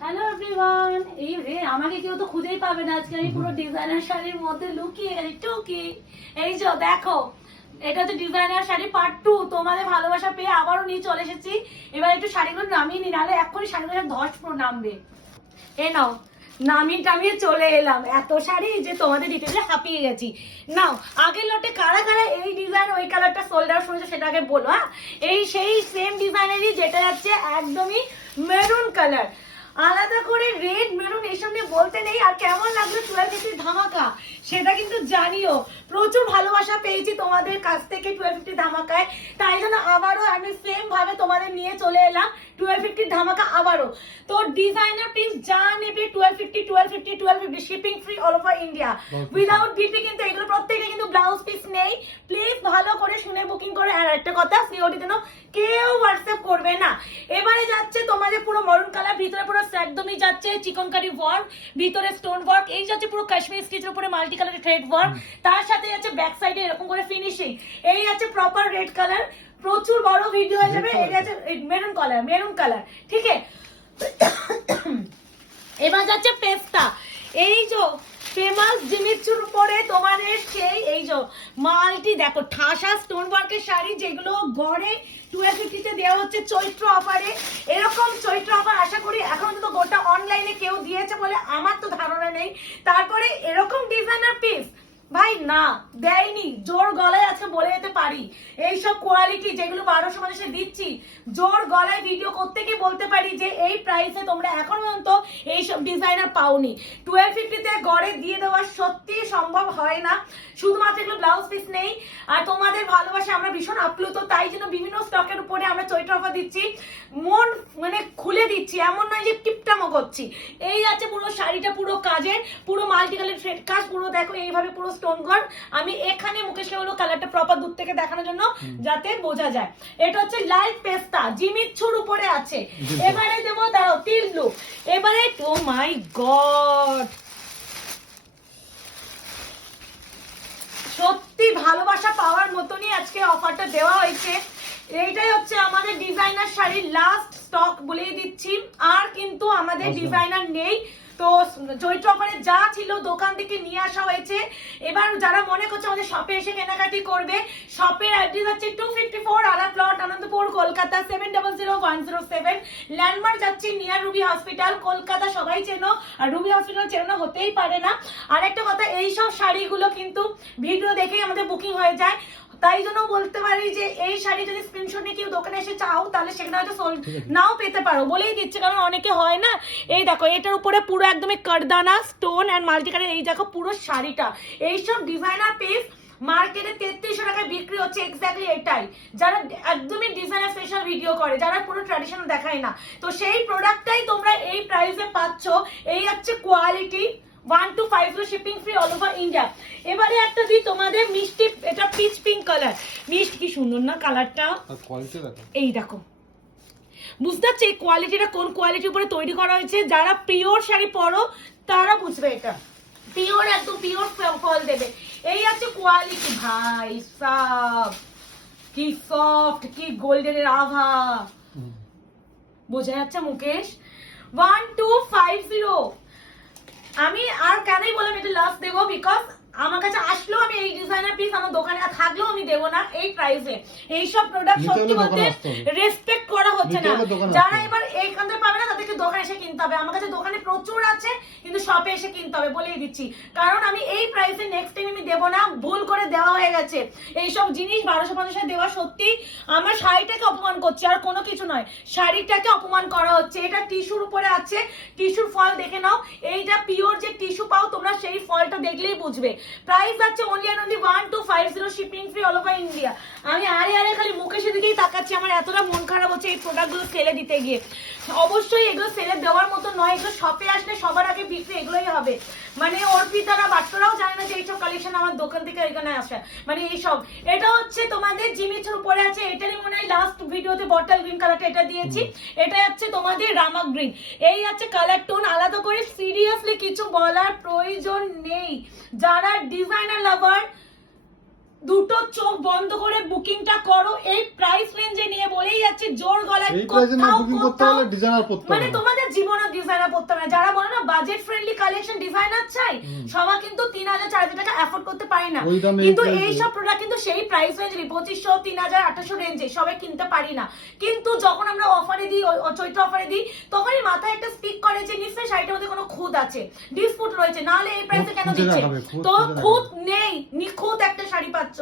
Hello everyone, এই রে আমাকে কেউ তো খুঁজেই পাবে না আজকে। আমি পুরো ডিজাইনার শাড়ির মধ্যে লুকিয়ে গেছি টুকি। এই যে দেখো, এটা হচ্ছে ডিজাইনার শাড়ি পার্ট 2। তোমাদের ভালোবাসা পেয়ে আবারও নিয়ে চলে এসেছি। এবার একটু শাড়িগুলো নামিয়ে নি, নাহলে এক্ষুনি শাড়িগুলো ধস পুরো নামবে। এ নাও, নামিয়ে টামিয়ে চলে এলাম। এত শাড়ি যে তোমাদের ডিটেইলে হাঁপিয়ে গেছি। নাও, আগের লটে কারা কারা এই ডিজাইন ওই কালারটা সোল্ড আউট শুনেছে সেটা আগে বলো। হ্যাঁ, এই সেই সেম ডিজাইনেরই, যেটা যাচ্ছে একদমই মেরুন কালার। আলাদা করে রেড মেরুন এইসব নিয়ে বলতে নেই। আর কেমন লাগলো 1250 ধামাকা সেটা কিন্তু জানিও। প্রচুর ভালোবাসা পেয়েছি তোমাদের কাছ থেকে 1250 ধামাকায়, তাই জন্য আবারও আমি সেম ভাবে তোমাদের নিয়ে চলে এলাম 1250 ধামাকা আবারও। তো ডিজাইনার প্রিন্স যা নেবে 1250 shipping free all over India without BP. কিন্তু এগুলো প্রত্যেকটা কিন্তু ব্লাউজ পিস নেই। প্লিজ ভালো করে শুনে বুকিং করে। আর একটা কথা, সিওডি যেন কেউ হোয়াটসঅ্যাপ করবে না। এবারে যাচ্ছে তোমাদের পুরো মরুন কালার, ভিতরে পুরো একদমই যাচ্ছে চিকনকারি ওয়ার্ক, ভিতরে স্টোন ওয়ার্ক, এই যাচ্ছে পুরো কাশ্মীর স্টিচের উপরে মাল্টি কালারের থ্রেড ওয়ার্ক, তার সাথে যাচ্ছে ব্যাক সাইডে এরকম করে ফিনিশিং। এই যাচ্ছে প্রপার রেড কালার, প্রচুর বড় ভিডিও হয়ে যাবে। এই যাচ্ছে মেরুন কালার, ঠিক আছে। এবার যাচ্ছে পেস্তা, এই যে ফেমাস জিনিসের উপরে তোমাদের সেই এই যে মাল্টি দেখো ঠাসা স্টোন ওয়ার্কের শাড়ি, যেগুলো গড়ে 1250 তে দেওয়া হচ্ছে চৈত্র অফারে। এরকম চৈত্র অফার আশা করি এখন তো গোটা অনলাইনে কেউ দিয়েছে বলে আমার তো ধারণা নেই। তারপরে এরকম ডিজাইনার পিস ভাই না দেয়নি, জোর গলায় আজকে বলে যেতে পারি। এইসব কোয়ালিটি যেগুলো 1250 দিচ্ছি, জোর গলায় ভিডিও করতে গিয়ে বলতে পারি যে এই প্রাইসে তোমরা এখন পর্যন্ত এইসব ডিজাইনার পাওনি। 1250 তে গড়ে দিয়ে দেওয়া সত্যি সম্ভব হয় না। শুধুমাত্র এগুলো ব্লাউজ পিস নেই। আর তোমাদের ভালোবাসা আমরা ভীষণ আপ্লুত, তাই জন্য বিভিন্ন স্টকের উপরে আমরা চৈত্র অফার দিচ্ছি। মন মানে খুলে দিচ্ছি, এমন নয় যে টিপটামো করছি। এই আছে পুরো শাড়িটা পুরো কাজের, পুরো মাল্টি কালার থ্রেড কাজ, পুরো দেখো এইভাবে পুরো স্টোন ওয়ার্ক। আমি এখানে মুকেশকে হলো কালারটা প্রপার দূর থেকে দেখানোর জন্য যাতে বোঝা যায়। এটা হচ্ছে লাইট পেস্তা, জিমিচ্ছুর উপরে আছে। এবারে দেবো দাঁড়াও তিল লুক। এবারে ও মাই গড, সত্যি ভালোবাসা পাওয়ার মতনই আজকে অফারটা দেওয়া হয়েছে। এইটাই হচ্ছে আমাদের ডিজাইনার শাড়ির লাস্ট স্টক বলে দিচ্ছি। আর কিন্তু আমাদের ডিজাইনার নেই। তো চৈত্র অফারে যা ছিল দোকান থেকে নিয়ে আসা হয়েছে। এবার যারা মনে করছে আমাদের শপে এসে কেনাকাটি করবে, শপের অ্যাড্রেস হচ্ছে 254 আলা প্লট, আনন্দপুর, কলকাতা 700107। ল্যান্ডমার্ক যাচ্ছে নিয়ার রুবি হসপিটাল, কলকাতা সবাই চেনো, আর রুবি হসপিটাল চেনো হতেই পারে না। আর একটা কথা, এইসব শাড়িগুলো কিন্তু ভিডিও দেখেই আমাদের বুকিং হয়ে যায়। তাই জন্য বলতে পারি যে এই শাড়ি যদি স্ক্রিনশট নিয়ে কেউ দোকানে এসে চাও, তাহলে সেখানে হয়তো সোল্ড নাও পেতে পারো, বলেই দিচ্ছে। কারণ অনেকে হয় না, এই দেখো এটার উপরে পুরো একদমই কারদানা স্টোন অ্যান্ড মাল্টি কালার, এই দেখো পুরো শাড়িটা। এইসব ডিজাইনার পিস মার্কেটে 3300 টাকায় বিক্রি হচ্ছে। এক্স্যাক্টলি এটাই, যারা একদমই ডিজাইনার স্পেশাল ভিডিও করে, যারা পুরো ট্র্যাডিশনাল দেখায় না, তো সেই প্রোডাক্টটাই তোমরা এই প্রাইসে পাচ্ছ। এই হচ্ছে quality, 1250 shipping free all over India. এবারে একটা দিই তোমাদের মিষ্টি, এটা পিচ পিঙ্ক কালার, মিষ্টি কি সুন্দর না কালারটা। এই দেখো, বুঝতে পারছি এই কোয়ালিটিটা কোন কোয়ালিটির উপরে তৈরি করা হয়েছে। যারা পিওর শাড়ি পরো তারা বুঝবে, এটা পিওর, একদম পিওর ফল দেবে। এই আছে কোয়ালিটি, ভাই সাব কি সফট, কি গোল্ডেনের আভা, বোঝা যাচ্ছে মুকেশ। 1250। আমি আর কেনই বললাম এটা লাস্ট দেবো, বিকজ আমার কাছে আসলেও আমি এই ডিজাইনার পিস আমার দোকানে থাকলেও আমি দেবো না এই প্রাইসে। এইসব প্রোডাক্ট সত্যি বলতে রেসপেক্ট করা হচ্ছে না। যারা এবার এইখান থেকে পাবে না, তাদেরকে দোকানে এসে কিনতে হবে। আমার কাছে দোকানে প্রচুর আছে, কিন্তু শপে এসে কিনতে হবে, বলেই দিচ্ছি। কারণ আমি এই প্রাইসে নেক্সট টাইম আমি দেবো না, ভুল করে দেওয়া হয়ে গেছে। এইসব জিনিস 1250 দেওয়া সত্যি আমার শাড়িটাকে অপমান করছে, আর কোনো কিছু নয়, শাড়িটাকে অপমান করা হচ্ছে। এটা টিস্যুর উপরে আছে, টিস্যুর ফল দেখে নাও। এইটা পিওর যে টিস্যু পাও তোমরা, সেই ফলটা দেখলেই বুঝবে। প্রাইস আছে only and only 1250 shipping free all over India. আমি আরে খালি মুকেশের দিকেই তাকাচ্ছি, আমার এতটা মন খারাপ হচ্ছে এই প্রোডাক্টগুলো সেলে দিতে গিয়ে। অবশ্যই এগুলো সেলে দেওয়ার মতো নয়, এগুলো শপে আসলে সবার আগে বিক্রি এগুলোই হবে। মানে অর্পিতারা বাচ্চারাও জানে না যে এইসব কালেকশন আমার দোকান থেকে এখানে আসে, মানে এইসব। এটা হচ্ছে তোমাদের জিমিচের উপরে আছে, এটারই মনে হয় লাস্ট ভিডিওতে বটল গ্রিন কালারটা এটা দিয়েছি। এটা হচ্ছে তোমাদের রামা গ্রিন। এই হচ্ছে কালার টোন, আলাদা করে সিরিয়াসলি কিছু বলার প্রয়োজন নেই। যারা ডিজাইনার লাভার দুটো চোখ বন্ধ করে বুকিংটা করো। এই প্রাইস রেঞ্জে নিয়ে বলেই যাচ্ছি জোর গলায়, এই প্রাইসে নিয়ে বুকিং করতে হলে ডিজাইনার পড়তে মানে হবে। তোমাদের জীবনে ডিজাইনার পড়তে হবে না। যারা বলে না বাজেট ফ্রেন্ডলি কালেকশন ডিজাইনার চাই, সবাই কিন্তু 3000 4000 টাকা এফোর্ড করতে পারে না। কিন্তু এই সব প্রোডাক্ট কিন্তু সেই প্রাইস রেঞ্জে 2500 3000 2800 রেঞ্জে সবাই কিনতে পারি না। কিন্তু যখন আমরা অফারে দিই, চৈত্র অফারে দিই, তখনই মাথায় একটা স্টিক করে যে নিশ্চয়ই শাড়িটার মধ্যে কোনো খুঁত আছে, ডিসপুট রয়েছে, নাহলে এই প্রাইসে কেন দিচ্ছে। তো খুঁত নেই, নিখুঁত একটা শাড়ি পাচ্ছ,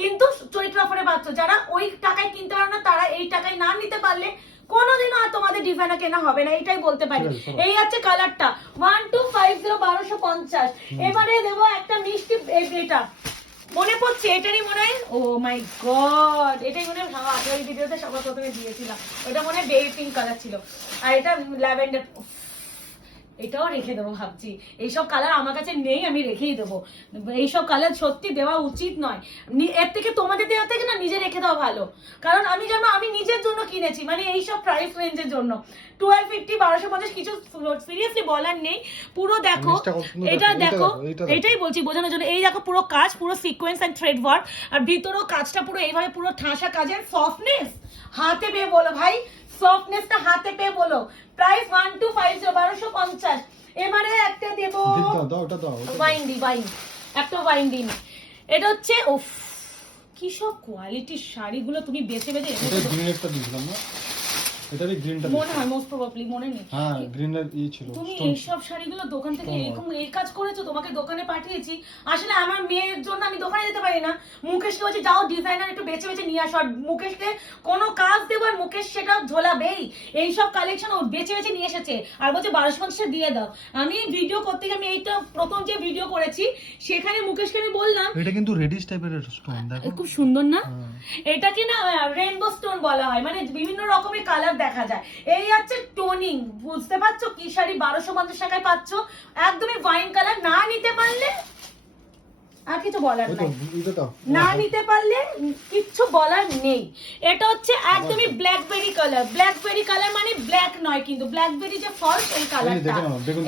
কিন্তু চৈত্র অফারে পাচ্ছ। যারা ওই টাকায় কিনতে পারো না, তারা এই টাকায় না নিতে পারলে কোনোদিনও আর তোমাদের ডিজাইনার কেনা হবে না, এটাই বলতে পারি। এই আছে কালারটা 1250 1250। এবারে দেবো একটা মিষ্টি, এটা মনে পড়ছে, এটারই মনে হয়, ও মাই গড, এটাই মনে হয় আগের ভিডিওতে সবার প্রথমে দিয়েছিলাম। এটা মনে হয় বেবি পিঙ্ক কালার ছিল, আর এটা ল্যাভেন্ডার। এটাও রেখে দেবো ভাবছি, এইসব কালার আমার কাছে নেই, আমি রেখেই দেবো। এইসব কালার সত্যি দেওয়া উচিত নয়, এর থেকে তোমাদের দেওয়া থেকে না নিজে রেখে দেওয়া ভালো। কারণ আমি জানো আমি নিজের জন্য কিনেছি, মানে এইসব প্রাইস রেঞ্জের জন্য। 1250 1250 কিছু সিরিয়াসলি বলার নেই। পুরো দেখো, এটা দেখো, এটাই বলছি বোঝানোর জন্য। এই দেখো পুরো কাজ, পুরো সিকোয়েন্স এন্ড থ্রেড ওয়ার্ক, আর ভিতরেও কাজটা পুরো এইভাবে পুরো ঠাসা কাজের সফটনেস। হাতে পেয়ে বলো ভাই, সফটনেসটা হাতে পেয়ে বলো। প্রাইস 1250 1250। এবারে একটা দেবো ওয়াইন্ডি, একটা ওয়াইন্ডি। এটা হচ্ছে ওফ, কি সব কোয়ালিটির শাড়িগুলো তুমি বেছে বেছে মনে হয়, মোস্ট প্রবাবলি মনে নেই। হ্যাঁ, গ্রিনের ছিল। তুমি এইসব শাড়িগুলো দোকান থেকে এরকম এই কাজ করেছো, তোমাকে দোকানে পাঠিয়েছি। আসলে আমার মেয়ের জন্য আমি দোকানে যেতে পারি না, মুকেশকে বলছি যাও ডিজাইনার একটু বেছে বেছে নিয়ে আসো। আর মুকেশকে কোনো কাজ দেবো, আর মুকেশ সেটা ঝোলাবেই। এইসব কালেকশন ও বেছে বেছে নিয়ে এসেছে, আর বলছে 1250 দিয়ে দাও। আমি ভিডিও করতে গিয়ে, আমি এইটা প্রথম যে ভিডিও করেছি সেখানে মুকেশকে আমি বললাম, এটা কিন্তু রেডিশ টাইপের স্টোন, দেখো খুব সুন্দর না? এটাকে না রেইনবো স্টোন বলা হয়, মানে বিভিন্ন রকমের কালার দেখা যায়। এই আছে টোনিং, বুঝতে পারছো কি শাড়ি 1250 টাকায় পাচ্ছ। একদমই ওয়াইন কালার, না নিতে পারলে আর কিছু বলার নাই, না নিতে পারলে কিচ্ছু বলার নেই। এটা হচ্ছে একদমই ব্ল্যাকবেরি কালার। ব্ল্যাকবেরি কালার মানে ব্ল্যাক নয়, কিন্তু ব্ল্যাকবেরি যে ফল সেই কালারটা,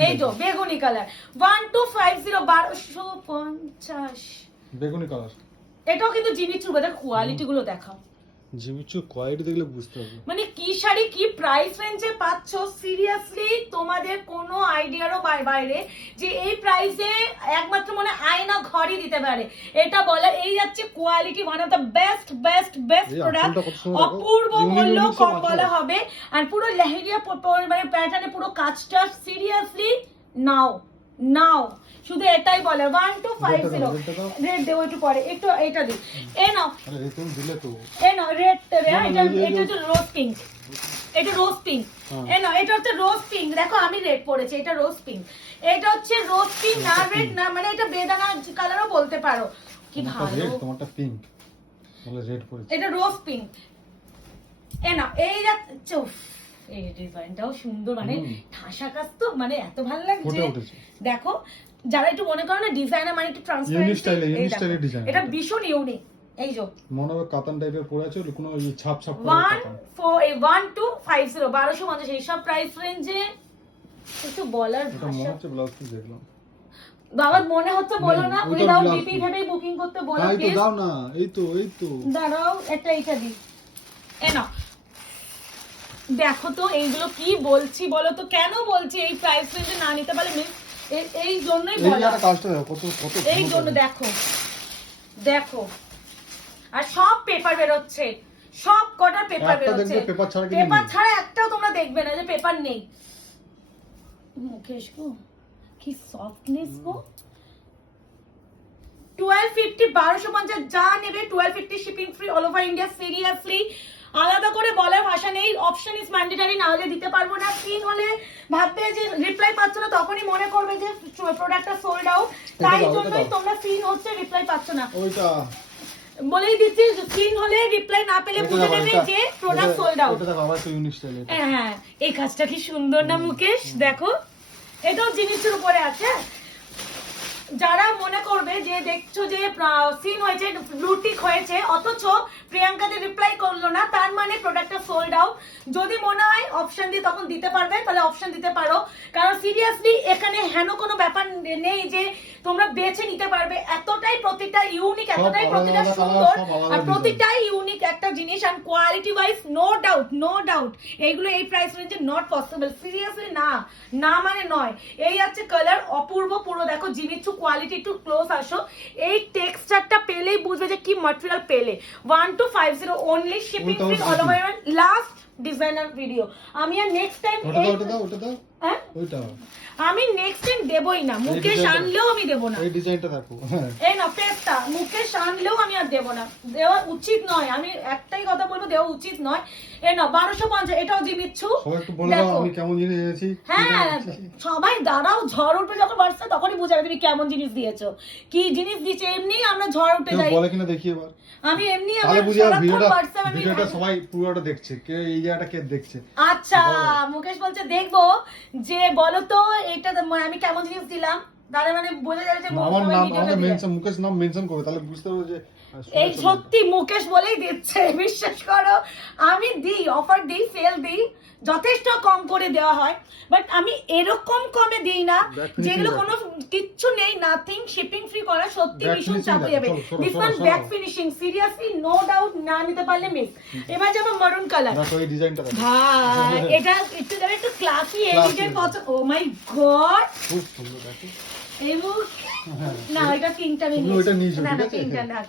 এই তো বেগুনি কালার। 1250 1250 বেগুনি কালার। এটাও কিন্তু জিমিচুর, বাজার কোয়ালিটি গুলো দেখাও। জিমিচুর কোয়ালিটি দেখলে বুঝতে হবে, মানে কি শাড়ি কি প্রাইস রেঞ্জে পাচ্ছ। সিরিয়াসলি তোমাদের কোনো আইডিয়ারও বাইরে যে এই প্রাইসে একমাত্র মনে আয়না ঘরই দিতে পারে। এটা বলে এই যাচ্ছে quality, one of the best best best product, অপূর্ব মূল্য কম বলা হবে। আর পুরো লেহেরিয়া মানে প্যাটার্নে পুরো কাজটা সিরিয়াসলি নাও নাও, শুধু এটাই বলে 1250। রেড দেবো একটু পরে, একটু এটা দিই। এ নাও, এ নাও রেড, এটা হচ্ছে রোজ পিঙ্ক, এটা রোজ পিঙ্ক। এ নাও, এটা হচ্ছে রোজ পিঙ্ক। দেখো আমি রেড পরেছি, এটা রোজ পিঙ্ক। এটা হচ্ছে রোজ পিঙ্ক, না রেড না, মানে এটা বেদানা কালারও বলতে পারো। কি ভালো, তোমারটা পিঙ্ক, মানে রেড পরেছে, এটা রোজ পিঙ্ক। এ নাও, এই যাচ্ছে, এই ডিজাইনটাও সুন্দর, মানে ঠাসা কাজ তো, মানে এত ভালো লাগছে। দেখো যারা একটু মনে করো না ডিজাইনার মানে একটু ট্রান্সপারেন্ট, এটা ভীষণ ইউনিক। এই যে মনে হবে কাতান টাইপের পরে আছে, কোনো ওই ছাপ ছাপ করে। 1250 1250 এই সব প্রাইস রেঞ্জে কিছু বলার ভাষা। মনে হচ্ছে ব্লাউজ পিস দেখলাম বাবা, মনে হচ্ছে বলো না, উইদাউট ডিপি ভেবে বুকিং করতে বলো প্লিজ। দাও না, এই তো দাঁড়াও, এটা এইটা দি। এ নাও, দেখো তো এইগুলো কি বলছি বলো তো, কেন বলছি এই প্রাইস রেঞ্জে না নিতে পারলে মিস, এই জন্যই বলা, এই জন্য। দেখো দেখো, আর সব পেপার বেরোচ্ছে, সব কটা পেপার বেরোচ্ছে, পেপার ছাড়া একটাও তোমরা দেখবে না যে পেপার নেই। মুকেশ গো কি সফটনেস গো। 1250 1250 যা নেবে 1250 shipping free all over India. Seriously আলাদা করে বলার ভাষা নেই, অপশন ইজ ম্যান্ডেটরি, না হলে দিতে পারবো না। স্ক্রিন হলে ভাববে যে রিপ্লাই পাচ্ছ না, তখনই মনে করবে যে প্রোডাক্টটা সোল্ড আউট, তাই জন্যই তোমরা স্ক্রিন হচ্ছে রিপ্লাই পাচ্ছ না। ওইটা বলেই দিচ্ছি, স্ক্রিন হলে রিপ্লাই না পেলে বুঝে নেবে যে প্রোডাক্ট সোল্ড আউট। হ্যাঁ, এই কাজটা কি সুন্দর না মুকেশ, দেখো এটাও জিনিসের উপরে আছে। যারা মনে করবে যে দেখছো যে সিন হয়েছে, ব্লু টিক হয়েছে, অথচ প্রিয়াঙ্কাতে রিপ্লাই করলো না, তার মানে প্রোডাক্টটা সোল্ড আউট। যদি মনে হয় অপশন দিয়ে তখন দিতে পারবে, তাহলে অপশন দিতে পারো। কারণ সিরিয়াসলি এখানে হেন কোনো ব্যাপার নেই যে তোমরা বেছে নিতে পারবে। এতটাই প্রতিটা ইউনিক, এতটাই প্রতিটা সুন্দর, আর প্রতিটাই ইউনিক একটা জিনিস। আর কোয়ালিটি ওয়াইজ নো ডাউট এইগুলো এই প্রাইস রেঞ্জে নট পসিবল। সিরিয়াসলি না মানে নয়। এই আছে কালার, অপূর্ব। পুরো দেখো জিমিচু কোয়ালিটি, একটু ক্লোজ আসো। এই টেক্সচারটা পেলেই বুঝবে যে কি ম্যাটেরিয়াল পেলে। 1250 only, shipping free all over. Last designer video. আমি আর নেক্সট টাইম ওটা দাও হ্যাঁ ওইটা আমি নেক্সট টাইম দেবই না। মুকেশ আনলেও আমি দেবো না। এই ডিজাইনটা দেখো। এই না পেস্টটা মুকেশ আনলেও আমি আর দেবো না, দেওয়া উচিত নয়। আমি একটাই কথা বলবো, দেওয়া উচিত নয়। এই না 1250, এটাও জিমিচ্ছু। সবাই একটু বলে দাও আমি কেমন জিনিস এনেছি। হ্যাঁ সবাই দাঁড়াও, ঝড় উঠবে যখন হোয়াটসঅ্যাপ তখনই বুঝাবে তুমি কেমন জিনিস দিয়েছো, কি জিনিস দিয়েছো। এমনি আমরা ঝড় উঠে যাই, বলে কিনা দেখি এবার। আমি এমনি তাহলে বুঝি আর হোয়াটসঅ্যাপ ভিডিওটা সবাই পুরোটা দেখছে, কে এই জায়গাটা কে দেখছে। আচ্ছা মুকেশ বলছে দেখবো, যে বলো তো এটা আমি কেমন জিনিস দিলাম, তাহলে মানে বোঝা যাবে যে আমার নাম, আমাকে মেনশন, মুকেশ নাম মেনশন করবে, তাহলে বুঝতে পারবে যে এই সত্যি মুকেশ বলেই দিচ্ছে। বিশ্বাস করো, আমি দিই, অফার দিই, সেল দিই, যথেষ্ট কম করে দেওয়া হয়, বাট আমি এরকম কমে দিই না যেগুলো কোনো কিচ্ছু নেই, নাথিং, শিপিং ফ্রি করা। সত্যি ভীষণ চাপ হয়ে যাবে। This one back finishing, seriously no doubt, না নিতে পারলে মিস। এবার যাবো মারুন কালার। দেখো এই ডিজাইনটা দেখো। ভাই এটা একটু যাবে, একটু ক্লাসি। এই ডিজাইন পছন্দ। ও মাই গড, খুব সুন্দর দেখো। এই না এটা পিঙ্কটা আমি তুমি ওইটা নিয়েছো, না ঠিক না আছে? পিঙ্কটা না।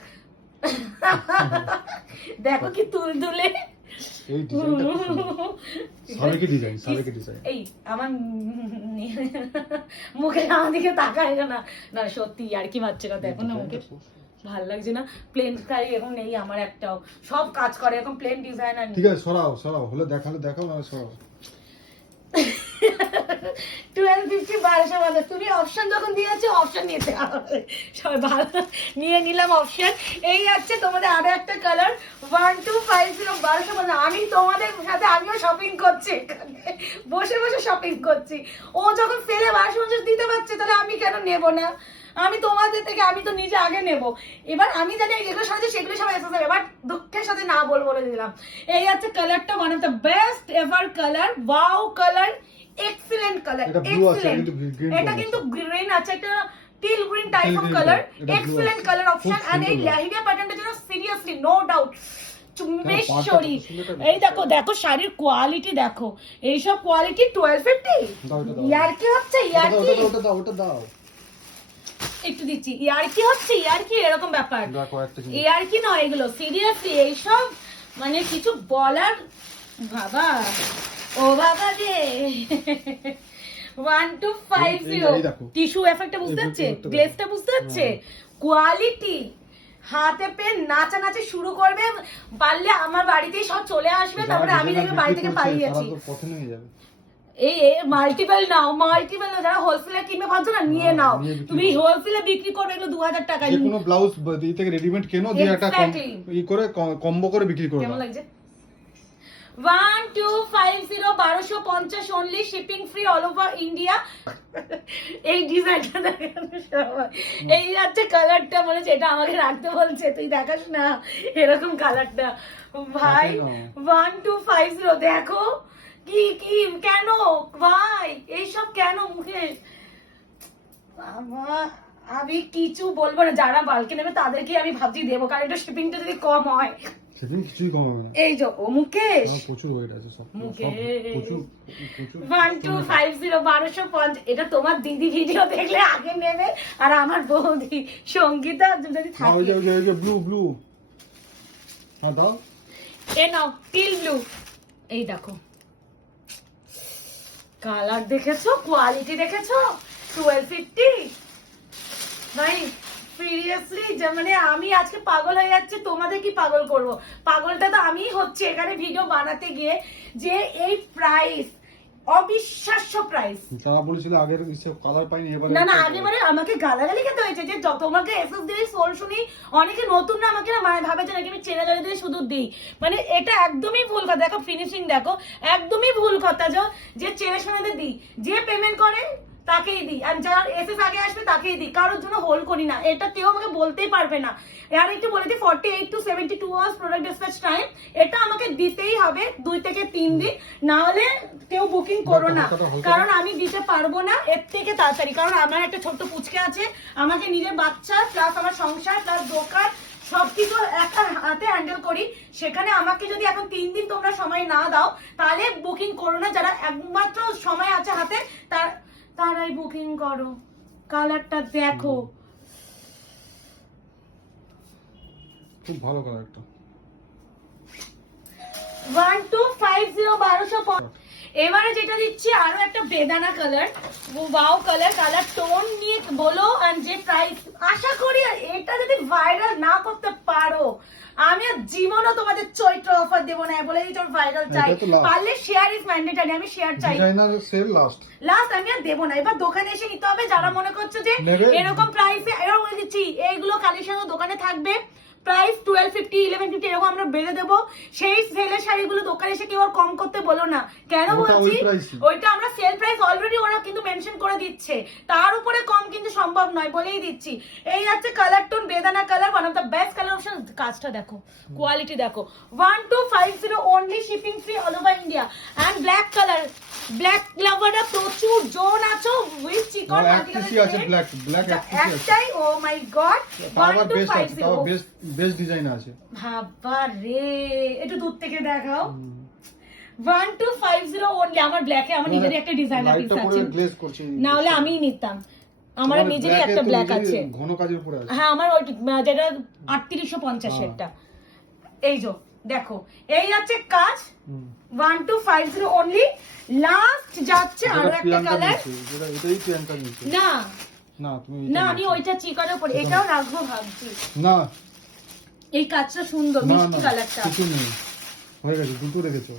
দেখো কি তুলতুলে। এই ডিজাইনটা খুব সুন্দর। সাবেকি ডিজাইন। এই আমার মুখে আমার দিকে তাকায় না। না সত্যি আর কি মারছে না, দেখো না মুখে ভাল লাগছে না। প্লেন শাড়ি এখন নেই আমার একটাও, সব কাজ করে এখন প্লেন ডিজাইন। আর ঠিক আছে সরাও হলে দেখাও না, সরাও। 1250 1250। তুমি অপশন যখন দিয়েছো অপশন নিতে হবে, সবাই ভালো নিয়ে নিলাম অপশন। এই আছে তোমাদের আরো একটা কালার 1250 1250। আমি তোমাদের সাথে আমিও শপিং করছি, এখানে বসে শপিং করছি। ও যখন ফেলে 1250 দিতে পারছে, তাহলে আমি কেন নেব না? আমি তোমাদের থেকে, আমি তো নিজে আগে নেব। এবার আমি জানি যেগুলো সাথে সেগুলো সবাই এসে যাবে, বাট দুঃখের সাথে না বলে দিলাম। এই আছে কালারটা, one of the best ever colour. Wow colour, excellent colour, excellent. এটা কিন্তু গ্রিন আছে, একটা teal green type of colour, excellent colour option. আর এই লেহেঙ্গা প্যাটার্নটা যেন সিরিয়াসলি নো ডাউট চুম্বেশ্বরী। এই দেখো শাড়ির কোয়ালিটি দেখো, এইসব কোয়ালিটি 1250। ইয়ার কি হচ্ছে, ইয়ার কি ওটা দাও একটু দিচ্ছি, ইয়ার কি হচ্ছে, ইয়ার কি এরকম ব্যাপার। ইয়ার কি নয় এগুলো, সিরিয়াসলি এইসব মানে কিছু বলার। বাবা ও বাবা রে 1250 টিস্যু এফেক্টটা বুঝতে পারছে, গ্লেজটা বুঝতে পারছে, কোয়ালিটি। হাতে পেন নাচানাচি শুরু করবে, পারলে আমার বাড়িতেই সব চলে আসবে, তারপরে আমি দেখবে বাড়ি থেকে পালিয়ে যাচ্ছি। এই মাল্টিপল নাও, যারা হোলসেলে কিনবে ভাবছো না, নিয়ে নাও। তুমি হোলসেলে বিক্রি করবে এগুলো 2000 টাকা। যে কোনো ব্লাউজ এই থেকে রেডিমেড কেনো, দিয়ে একটা ই করে কম্বো করে বিক্রি করবে। কেমন লাগছে? 1250 1250 only, shipping free all over India. এই ডিজাইনটা দেখেন সবাই। এই আছে কালারটা, মনে হচ্ছে এটা আমাকে রাখতে বলছে, তুই দেখাস না এরকম কালারটা। ভাই 1250 দেখো কি কেন ভাই এইসব কেন মুকেশ? আমি কিছু বলবো না, যারা বালকে নেবে তাদেরকে আমি ভাবছি দেবো, কারণ এটা শিপিংটা যদি কম হয়। সেদিন কিছুই কম হবে না। এই যে ও মুকেশ, প্রচুর ওয়েট আছে সব, মুকেশ প্রচুর 1250 1250। এটা তোমার দিদি ভিডিও দেখলে আগে নেবে, আর আমার বৌদি সঙ্গীতা যদি থাকে। ওই যে ব্লু হ্যাঁ দাও। এ নাও টিল ব্লু। এই দেখো কালার দেখেছো, কোয়ালিটি দেখেছো, 1250। ভাই সিরিয়াসলি মানে আমি আজকে পাগল হয়ে যাচ্ছি, তোমাদের কি পাগল করব? পাগলটা তো আমি হচ্ছে এখানে ভিডিও বানাতে গিয়ে, যে এই প্রাইস অবিশ্বাস্য প্রাইস। তারা বলেছিল আগের কালার পাইনি, এবারে না আগেবারে আমাকে গালাগালি খেতে হয়েছে যে তোমাকে এসএস দিয়ে সোল শুনি, অনেকে নতুন না আমাকে না মানে ভাবে যে নাকি আমি চেনা জানি দিয়ে শুধু দিই, মানে এটা একদমই ভুল কথা। দেখো ফিনিশিং দেখো, একদমই ভুল কথা। যে চেনা শোনাতে দিই, যে পেমেন্ট করে তাকেই দিই, আর যারা এসএস আগে আসবে তাকেই দিই, কারোর জন্য হোল্ড করি না, এটা কেউ আমাকে বলতেই পারবে না। আর একটু বলে দিই 48 to 72 hours product dispatch time, এটা আমাকে দিতেই হবে 2 থেকে 3 দিন, না হলে কেউ বুকিং করো না, কারণ আমি দিতে পারবো না এর থেকে তাড়াতাড়ি, কারণ আমার একটা ছোট্ট পুচকে আছে, আমাকে নিজের বাচ্চা প্লাস আমার সংসার প্লাস দোকান সবকিছু একটা হাতে হ্যান্ডেল করি, সেখানে আমাকে যদি এখন 3 দিন তোমরা সময় না দাও তাহলে বুকিং করো না। যারা একমাত্র সময় আছে হাতে তারাই বুকিং করো। কালারটা দেখো, খুব ভালো কালারটা। 1250 এবারে যেটা দিচ্ছি আরো একটা বেদানা colour, wow colour, colour tone নিয়ে বলো, আর যে প্রাইস আশা করি এটা যদি ভাইরাল না করতে পারো আমি আর জীবনও তোমাদের চৈত্র অফার দেবো না, বলে দিই তোর ভাইরাল চাই, পারলে শেয়ার ইজ ম্যান্ডেটরি, আমি শেয়ার চাই, ডিজাইনার সেল লাস্ট আমি আর দেবো না, এবার দোকানে এসে নিতে হবে। যারা মনে করছে যে এরকম প্রাইসে, এবার বলে দিচ্ছি এইগুলো কালেকশন দোকানে থাকবে, প্রাইস 1250 1150 এরকম আমরা বেড়ে দেবো। সেই সেলের শাড়িগুলো দোকানে এসে কেউ আর কম করতে বলো না, কেন বলছি ওইটা আমরা সেল প্রাইস অলরেডি ওরা কিন্তু মেনশন করে দিচ্ছে, তার উপরে কম কিন্তু সম্ভব নয়, বলেই দিচ্ছি। এই আছে কালার টোন বেদানা colour, one of the best colour option, কাজটা দেখো, কোয়ালিটি দেখো, 1250 only, shipping free all over India. And black colour, black লাভাররা প্রচুর জোন আছো উইথ চিকন একটিসি আছে, ব্ল্যাক একটিসি আছে একটাই, ও মাই গড, পাওয়ার বেস্ট আছে, পাওয়ার বেস্ট ডিজাইন আছে, বাবা রে, একটু দূর থেকে দেখাও। 1250 অনলি, আমার ব্ল্যাকে আমার নিজেরই একটা ডিজাইনার পিস আছে, না হলে আমিই নিতাম, আমার নিজেরই একটা ব্ল্যাক আছে, ঘন কাজের উপরে আছে, হ্যাঁ আমার ওই যেটা 3850 এরটা, এই যে দেখো, এই আছে কাজ, 1250 অনলি। লাস্ট যাচ্ছে আরো একটা কালার, এটাই প্রিয়াঙ্কা নিয়েছে, না না তুমি না আমি ওইটা চিকনের উপরে এটাও রাখবো ভাবছি, না এই কাজটা সুন্দর, মিষ্টি কালারটা, কিছু নেই, হয়ে গেছে, দুটো রেখেছো,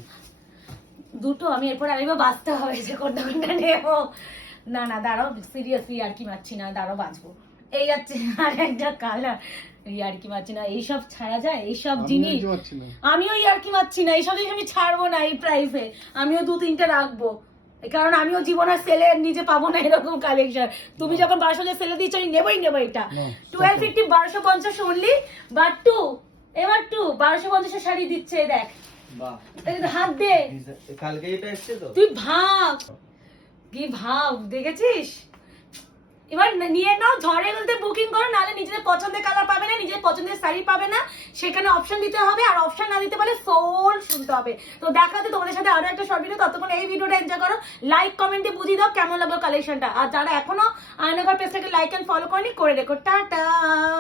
দুটো আমি এরপর আরেকবার বাঁচতে হবে যে কোনটা কোনটা নেবো, না না দাঁড়াও, সিরিয়াসলি আর কি মারছি না, দাঁড়াও বাঁচবো। এই যাচ্ছে আর একটা কালার, আর কি মারছি না, এইসব ছাড়া যায়, এইসব জিনিস আমিও আর কি মারছি না, এইসব জিনিস আমি ছাড়বো না এই প্রাইসে, আমিও 2-3টা রাখবো, কারণ আমিও জীবনের সেলে নিজে পাবো না এরকম কালেকশন। তুমি যখন 1200 সেলে দিচ্ছ আমি নেবোই নেবো এটা। 1250 1250 অনলি, বাট টু এবার 1250 এর শাড়ি দিচ্ছে, দেখ হাত দে, কালকে এটা এসেছে তো, তুই ভাব কি ভাব, দেখেছিস? এবার নিয়ে নাও, ঝড়ে বলতে বুকিং করো, নাহলে নিজেদের পছন্দের কালার পাবে না, নিজের পছন্দের শাড়ি পাবে না, সেখানে অপশন দিতে হবে, আর অপশন না দিতে পারলে সোল শুনতে হবে। তো দেখাতে তোমাদের সাথে আরো একটা শর্ট ভিডিও, ততক্ষণ এই ভিডিওটা এনজয় করো, লাইক কমেন্টে বুঝিয়ে দাও কেমন লাগলো কালেকশনটা, আর যারা এখনো আয়নাঘর পেজটাকে লাইক এন্ড ফলো করনি করে রেখো, টাটা।